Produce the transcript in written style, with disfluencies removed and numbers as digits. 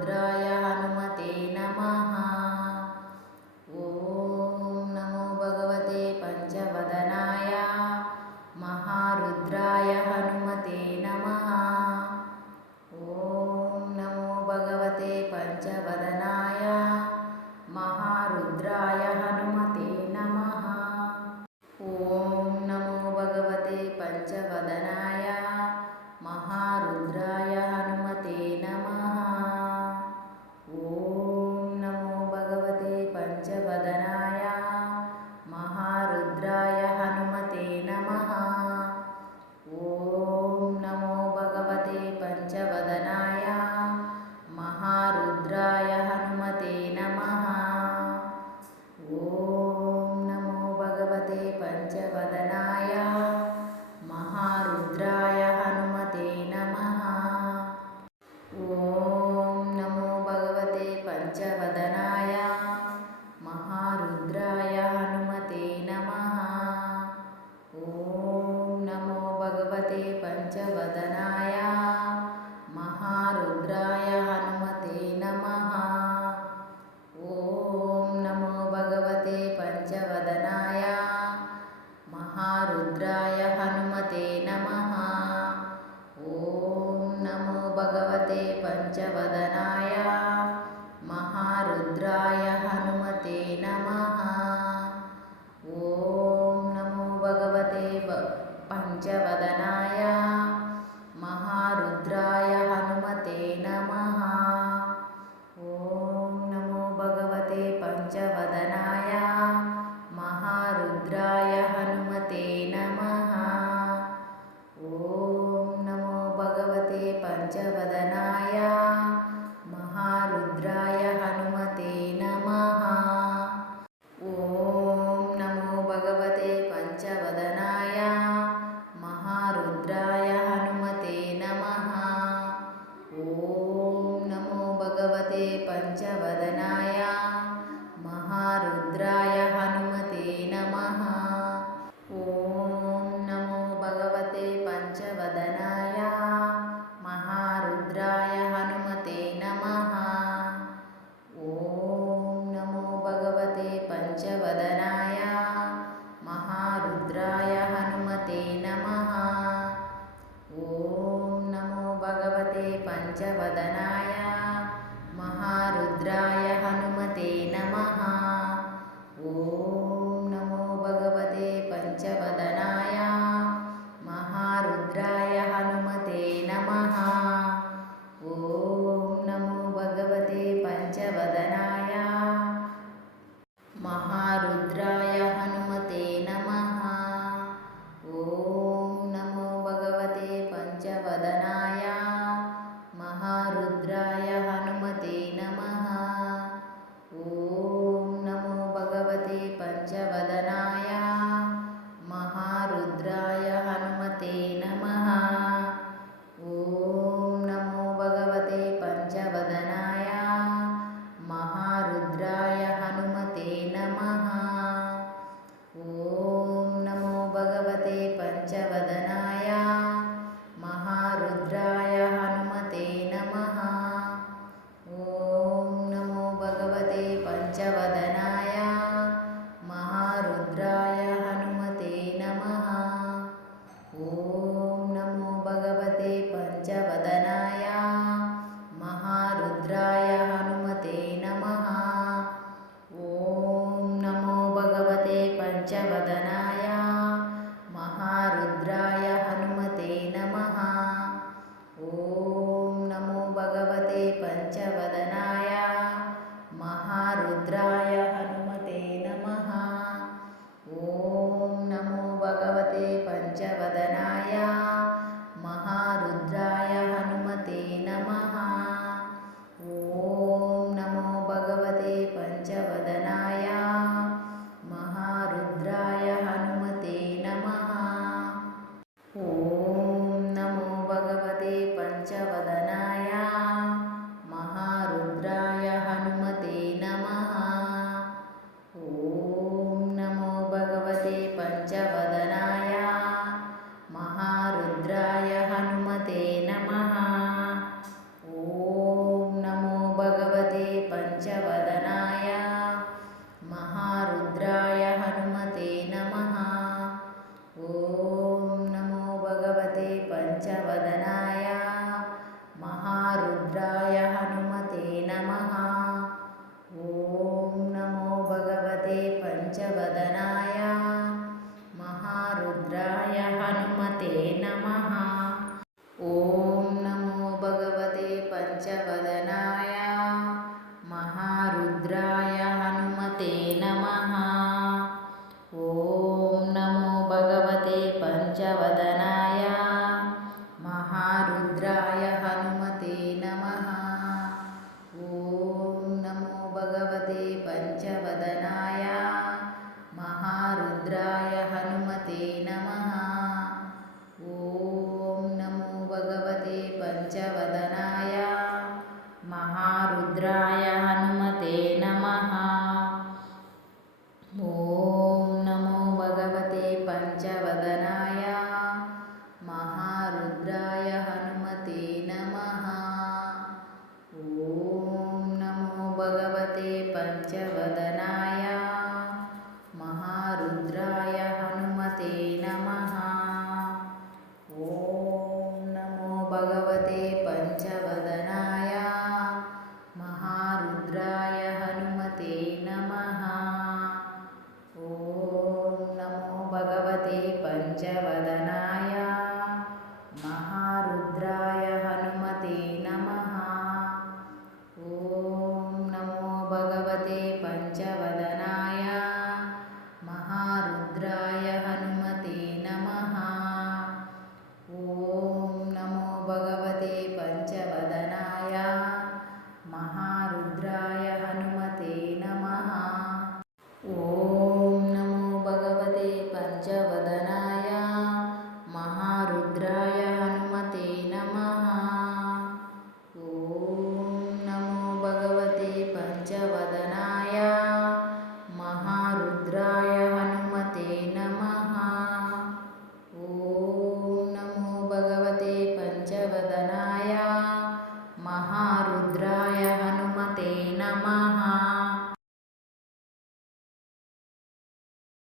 महारुद्राय हनुमते नमः। ॐ नमो भगवते पंचवदनाय महारुद्राय हनुमते नमः। ॐ नमो भगवते पंचवदनाय महारुद्राय हनुमते नमः। ॐ नमो भगवते पंचवदनाय महारुद्राय हनुमते नमः। ॐ नमो भगवते पंचवदनाय महारुद्राय हनुमते नमः। ॐ नमो भगवते पंचवदनाय महारुद्राय हनुमते नमः। ॐ नमो भगवते पंचवदनाय महारुद्राय हनुमते नमः। ॐ नमो भगवते पंचवदनाय महारुद्राय हनुमते नमः। ॐ नमो भगवते पंचवदनाय महारुद्राय हनुमते नमः। ॐ नमो भगवते पंचवदनाय महारुद्राय हनुमते नमः। ॐ नमो भगवते पंचवदनाय महारुद्राय हनुमते नमः। ॐ नमो भगवते पंचवदनाय महारुद्राय हनुमते नमः। ॐ नमो भगवते पंचवदनाय महारुद्राय हनुमते नमः। ॐ नमो भगवते पंचवदनाय महारुद्राय हनुमते नमः। ॐ नमो भगवते पंचवदनाय महारुद्राय हनुमते नमः। ॐ नमो भगवते पंचवदनाय महारुद्राय हनुमते नमः। ॐ नमो भगवते पंचवदनाय महारुद्राय हनुमते नमः। ॐ नमो भगवते पंचवदनाय महारुद्राय हनुमते नमः। ॐ नमो भगवते पंचवदनाय महारुद्राय हनुमते नमः। ॐ नमो भगवते पंचवदनाय महारुद्राय हनुमते नमः। ॐ नमो भगवते पंचवदनाय महारुद्राय हनुमते नमः। ॐ नमो भगवते पंचवदनाय महारुद्राय हनुमते नमः। महारुद्राय हनुमते नमः। ॐ नमो भगवते पञ्चवदनाय महारुद्राय हनुमते नमः। ॐ नमो भगवते पञ्चवदनाय महारुद्राय हनुमते नमः। ॐ नमो भगवते पञ्चवदनाय महारुद्राय हनुमते नमः। ॐ नमो भगवते पञ्चवदनाय महारुद्राय हनुमते नमः। ॐ नमो भगवते पञ्चवदनाय महारुद्राय हनुमते नमः। ॐ नमो भगवते पञ्चवदनाय महारुद्राय हनुमते नमः। ॐ नमो भगवते पञ्चवदनाय महारुद्राय हनुमते नमः। ॐ नमो भगवते पञ्चवदनाय महारुद्राय हनुमते नमः। ॐ नमो भगवते पञ्चवदनाय महारुद्राय हनुमते नमः।